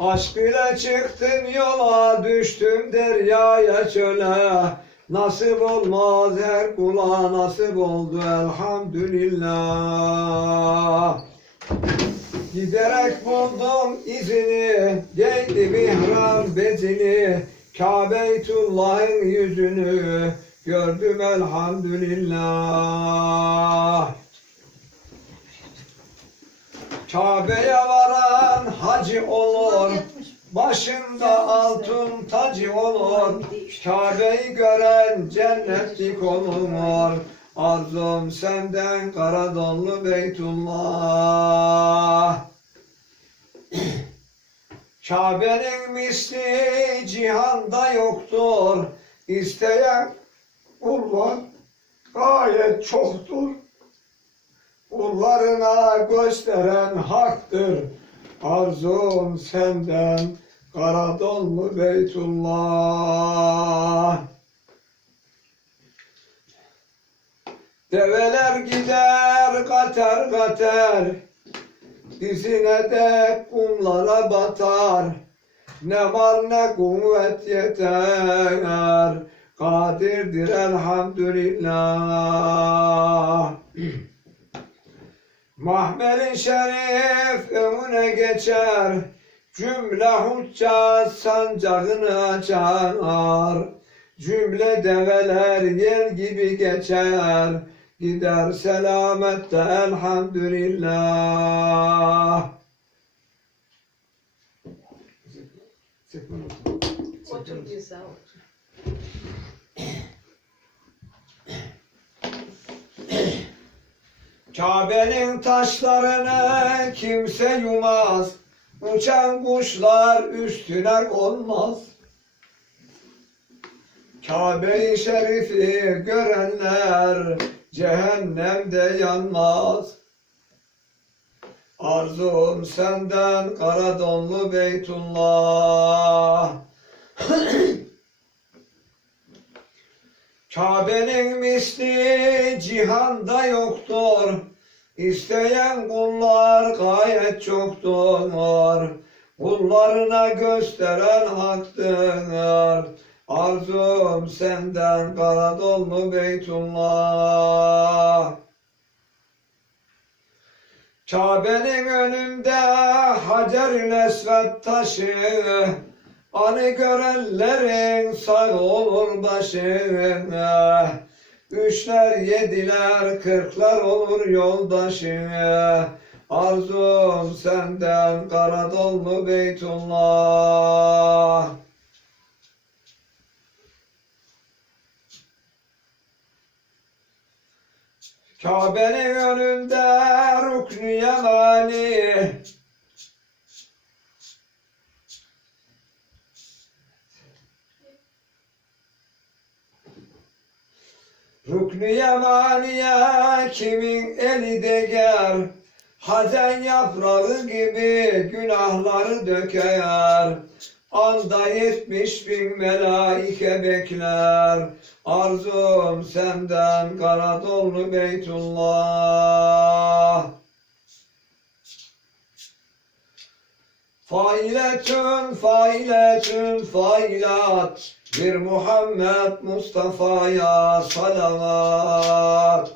Aşk ile çıktım yola düştüm deryaya çöle. Nasip olmaz her kula nasip oldu elhamdülillah. Giderek buldum izini Değdi mihram bezini. Kabe'tullah'ın yüzünü Gördüm elhamdülillah. Kabe'ye varan hacı olur Başında altın tacı olur. Kabe'yi gören cennetlik olur Arzum senden Karadonlu Beytullah. Kabe'nin misli cihanda yoktur. İsteyen kullar gayet çoktur. Kullarına gösteren haktır Arzum senden Karadonlu Beytullah? Develer gider kater kater. Dizine de kumlara batar. Ne mal ne kuvvet yeter. Kadirdir elhamdülillah Mahmel-i Şerif önüne geçer Cümle hüccat sancağını açar. Cümle develer yel gibi geçer Gider selamette elhamdülillah Kabe'nin taşlarını kimse yumaz Uçan kuşlar üstüne konmaz Kabe-i Şerif'i görenler cehennemde yanmaz. Arzum senden Karadonlu Beytullah. Kabe'nin misli cihanda yoktur. İsteyen kullar gayet çoktur. Kullarına gösteren haktır. Arzum senden Karadonlu Beytullah. Kabe'nin önünde Hacer-ül Esved taşı Anı görenlerin sağ olur başı Üçler yediler kırklar olur yoldaşı. Arzum senden Karadonlu Beytullah? Kabe'nin önünde rüknü yemani Rüknü yemaniye kimin eli değer Hazen yaprağı gibi günahları döker. Anda yetmiş bin melaike bekler. Arzum senden Karadonlu Beytullah. Failetün, failetün, failat Bir Muhammed Mustafa'ya salavat